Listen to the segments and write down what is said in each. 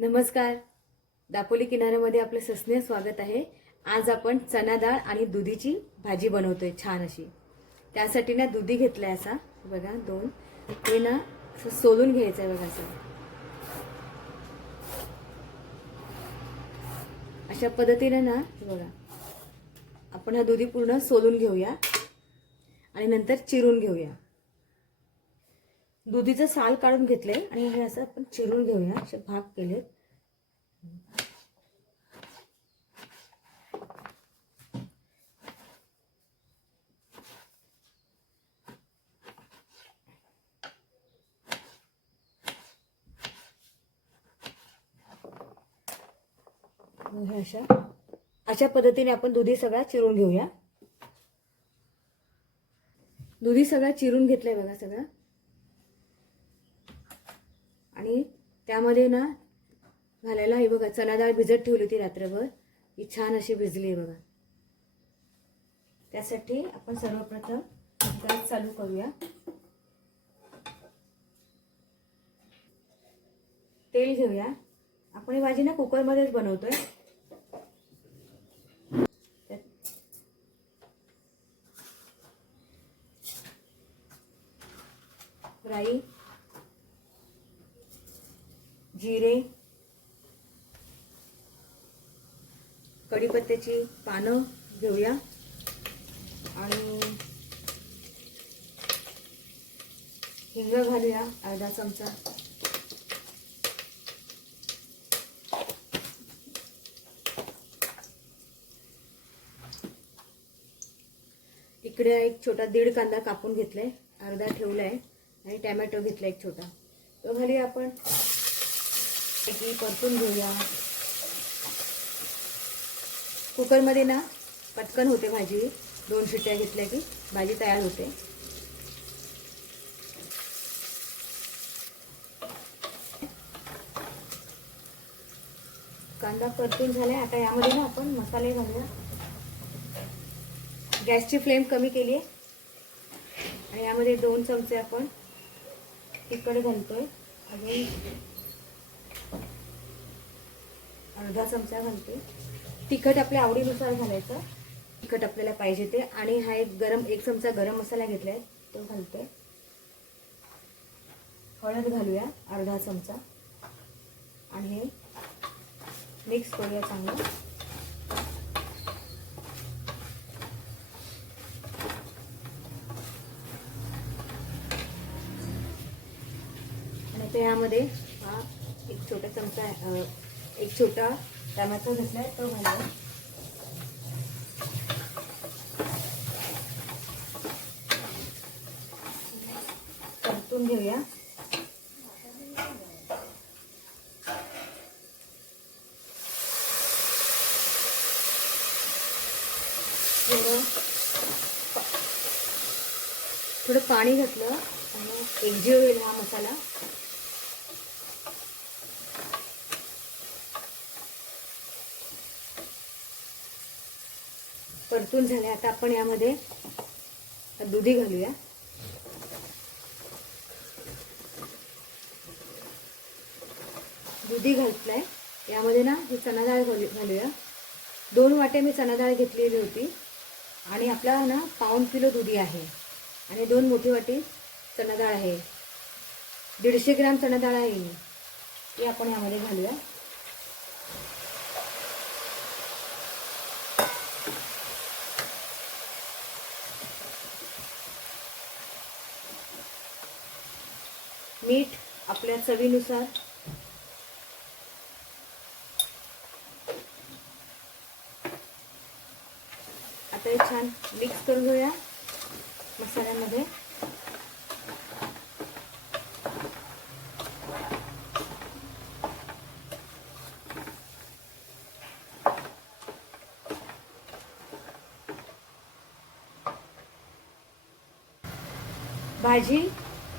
नमस्कार. दापोली किनाऱ्यामध्ये आपलं सस्नेह स्वागत आहे. आज आपण चना डाळ आणि दुधीची भाजी बनवतोय छान अशी. त्यासाठी ना दुधी घेतलाय असा. बघा दोन. ते ना असं सोलून घ्यायचं आहे बघा असं. अशा पद्धतीने ना बघा. आपण हा दुधी पूर्ण सोलून घेऊया आणि नंतर चिरून घेऊया. दुधीचं साल काढून घेतलंय आणि हे असं आपण चिरून घेऊया असे भाग केलेत. अशा अशा पद्धतीने आपण दुधी सगळा चिरून घेऊया. दुधी सगळा चिरून घेतलाय बघा सगळा. आणि त्यामध्ये ना घालायला हे बघा चना डाळ भिजत ठेवली होती रात्रभर. ही छान अशी भिजली आहे बघा. त्यासाठी आपण सर्वप्रथम गॅस चालू करूया. तेल घेऊया. आपण ही भाजी ना कुकरमध्येच बनवतोय. फ्राई जिरे कढीपत्त्याची पानं घेऊया. आणि हिंग घालूया अर्धा चमचा. इकडे एक छोटा दीड कांदा कापून घेतलाय अर्धा ठेवलाय आणि टॅमॅटो घेतला एक छोटा. तो घालूया आपण. ही परतून घेऊया. कुकरमध्ये ना पटकन होते भाजी. दोन शिट्ट्या घेतल्या की भाजी तयार होते. कांदा परतून झालाय. आता यामध्ये ना आपण मसाले घालूया. गॅसची फ्लेम कमी केली आहे. आणि यामध्ये दोन चमचे आपण तिखट घालतोय. अजून अर्धा चमचा घालते. तिखट आपल्या आवडीनुसार घालायचं. तिखट आपल्याला पाहिजे ते. आणि हा एक गरम एक चमचा गरम मसाला घेतलाय तो घालते. हळद घालूया अर्धा चमचा. आणि हे मिक्स करूया चांगलं. आणि आता यामध्ये हा एक छोटा चमचा एक छोटा टमॅटो घेतलाय तो घालूया परतून घेऊया. थोडं थोडं पाणी घातलं आणि एकजीव होईल हा मसाला. परतून झाले. आता आपण यामध्ये दुधी घालूया. दुधी घातलंय. यामध्ये ना ही चना डाळ घालू घालूया. दोन वाटे मी चना डाळ घेतलेली होती. आणि आपला ना पाऊण किलो दुधी आहे. आणि दोन मोठी वाटी चना डाळ आहे. दीडशे ग्रॅम चना डाळ आहे ही. ती आपण यामध्ये घालूया. मीठ आपल्या चवीनुसार. आता हे छान मिक्स करून घेऊया मसाल्यामध्ये. भाजी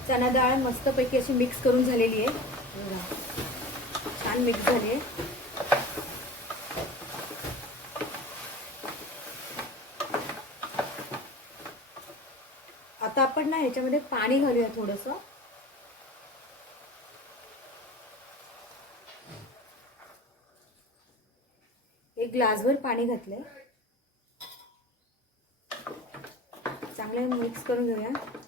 चना डाळ मस्तपैकी अशी मिक्स करून झालेली आहे. छान मिक्स झाली आहे. आता आपण ना ह्याच्यामध्ये पाणी घालूया थोडंसं. एक ग्लासभर पाणी घातलंय. चांगलं मिक्स करून घेऊया.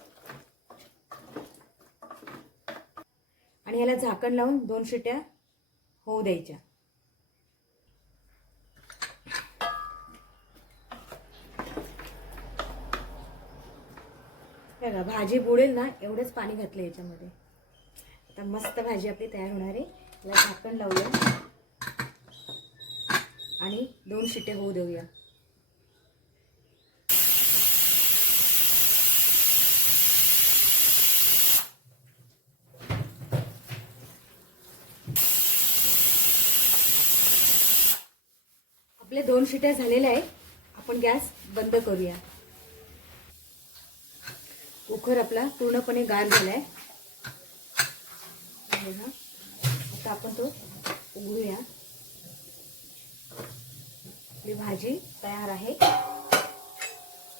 आणि ह्याला झाकण लावून दोन शिट्या होऊ द्यायच्या. हे बघा भाजी बुडेल ना एवढंच पाणी घातलं याच्यामध्ये. आता मस्त भाजी आपली तयार होणार आहे. याला झाकण लावूया. आणि दोन शिट्या होऊ देऊया. आपल्या दोन शिट्या झालेल्या आहेत. आपण गॅस बंद करूया. कुकर आपला पूर्णपणे गार झालाय. हे आता आपण तो उघडूया. आपली भाजी तयार आहे.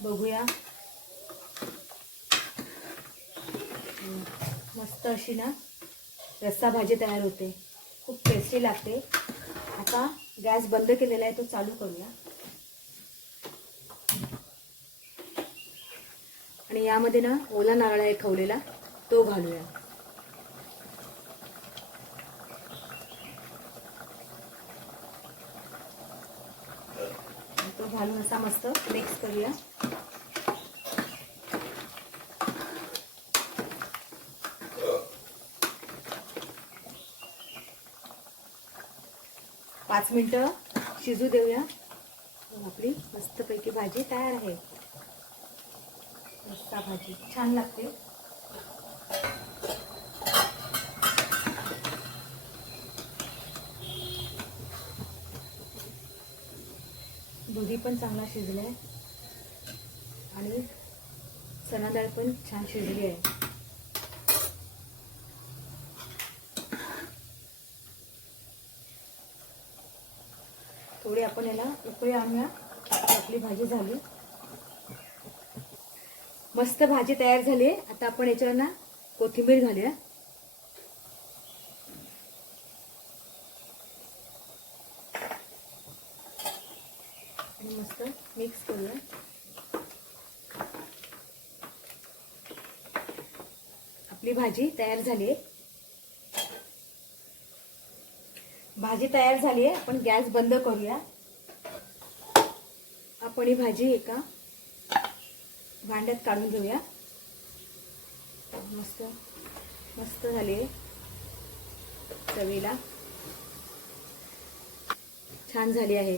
बघूया. मस्त अशी ना रस्सा भाजी तयार होते. खूप टेस्टी लागते. आता गॅस बंद केलेला आहे तो चालू करूया. आणि यामध्ये ना ओला नारळ आहे खवलेला तो घालूया. तो घालून असा मस्त मिक्स करूया. पाच मिनटं शिजू देऊया. आपली मस्तपैकी भाजी तयार आहे. मस्त भाजी. छान लागते. दुधी पण चांगला शिजलाय. आणि चणा डाळ पण छान शिजली आहे. थोडी आपण याला उकळी आणूया. आपली भाजी झाली. मस्त भाजी तयार झाली. आहे आता आपण याच्यावर ना कोथिंबीर घालूया. आणि मस्त मिक्स करूया. आपली भाजी तयार झाली. आहे भाजी तयार झाली आहे. आपण गॅस बंद करूया. आपण ही भाजी एका भांड्यात काढून घेऊया. मस्त मस्त झाली आहे. चवीला. छान झाली आहे.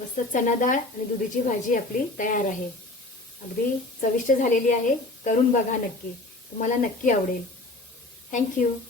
मस्त चना डाळ आणि दुधीची भाजी आपली तयार आहे. अगदी चविष्ट झालेली आहे. करून बघा नक्की. तुम्हाला नक्की आवडेल. Thank you.